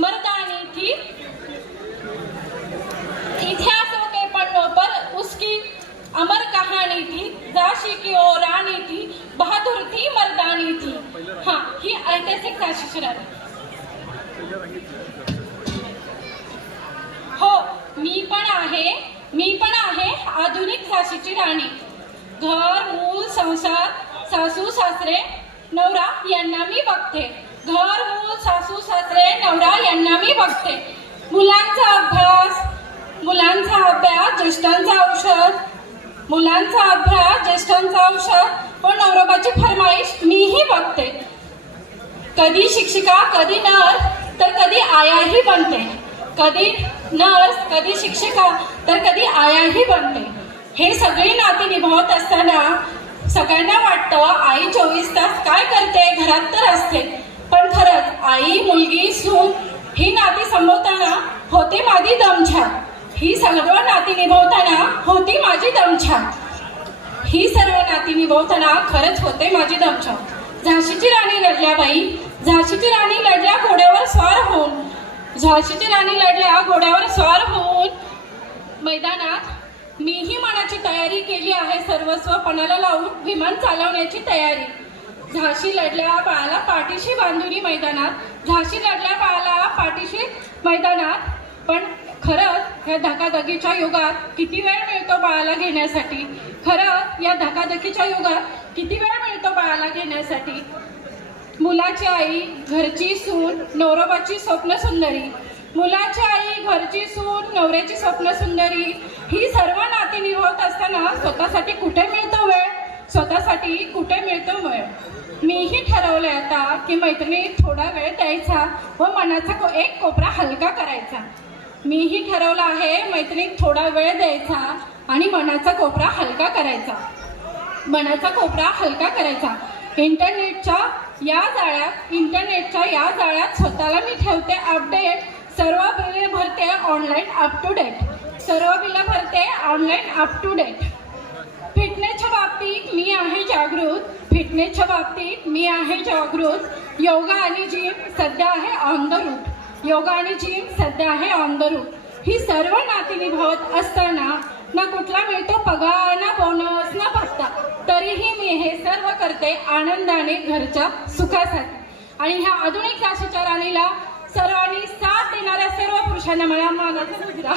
मर्दानी थी इतिहासों के पन्नों पर उसकी अमर कहानी थी झाशी की ओ रानी थी बहादूर थी मर्दानी थी। हाँ ही ऐतिहासिक झाशी राणी हो। मी पण आहे मी पण आहे आधुनिक झाशीची राणी। घर मूल संसार सासू सासरे नवरा यांना मी बघते। घर मूल सासू सासरे नवरा यांना मी बघते. मुलांचा अभ्यास मुलांचा अभ्यास ज्येष्ठांचा औषध मुलांचा अभ्यास ज्येष्ठांचा औषध व नवरोबाची फरमाईश मीही बघते. कधी शिक्षिका कधी नर्स तर कधी आयाही बनते. कधी नर्स कधी शिक्षिका तर कधी आयाही बनते. हे सगळी नाती निभावत असताना सगळ्यांना वाटतं आई चोवीस तास काय करते? घरात तर असते. पण खरंच आई मुलगी सून ही नाती संभवताना होते माझी दमछाक. ही सर्व नाती निभवताना होती माझी दमछाक. ही सर्व नाती निभवताना खरंच होते माझी दमछाक. झाशीची राणी लढल्याबाई झाशीची राणी लढल्या घोड्यावर स्वार होऊन. झाशीची राणी लढल्या घोड्यावर स्वार होऊन. मैदानात मीही मनाची तयारी केली आहे सर्वस्व पणाला लावून विमान चालवण्याची तयारी. झाशी लढल्या बाळाला पाठीशी बांधुरी मैदानात. झाशी लढल्या बाळाला पाठीशी मैदानात. पण खरंच ह्या धकाधकीच्या युगात किती वेळ मिळतो बाळाला घेण्यासाठी? खरंच या धकाधकीच्या युगात किती वेळ मिळतो बाळाला घेण्यासाठी? मुलाची आई घरची सून नवरोबाची स्वप्न सुंदरी. मुलाची आई घरची सून नवऱ्याची स्वप्न सुंदरी. ही सर्व नाती निभावत असताना स्वतःसाठी कुठे मिळतो वेळ? स्वतःसाठी कुठे मिळतो वेळ मीही ठरवलंय आता की मैत्रिणीत थोडा वेळ द्यायचा व मनाचा को- एक कोपरा हलका करायचा. मीही ठरवलं आहे मैत्रिणीत थोडा वेळ द्यायचा आणि मनाचा कोपरा हलका करायचा. मनाचा कोपरा हलका करायचा. इंटरनेटच्या या जाळ्यात इंटरनेटच्या या जाळ्यात स्वतःला मी ठेवते अपडेट. सर्व बिले भरते ऑनलाईन अप टू डेट सर्व बिलं भरते online up to date fitness फिटनेसच्या बाबतीत मी आहे जागृत. फिटनेसच्या बाबतीत मी आहे जागृत. योगा आणि जिम सध्या आहे ऑन द रूट योगा आणि जिम सध्या आहे ऑन द रूट ही सर्व नाती निभावत असताना ना कुठला मिळतो पगार ना बोनस ना पत्ता तरीही मी हे सर्व करते आनंदाने घरच्या सुखासाठी. आणि ह्या आधुनिक राशीच्या राणीला सर्वांनी साथ देणाऱ्या सर्व पुरुषांना मला मानाचा मुजरा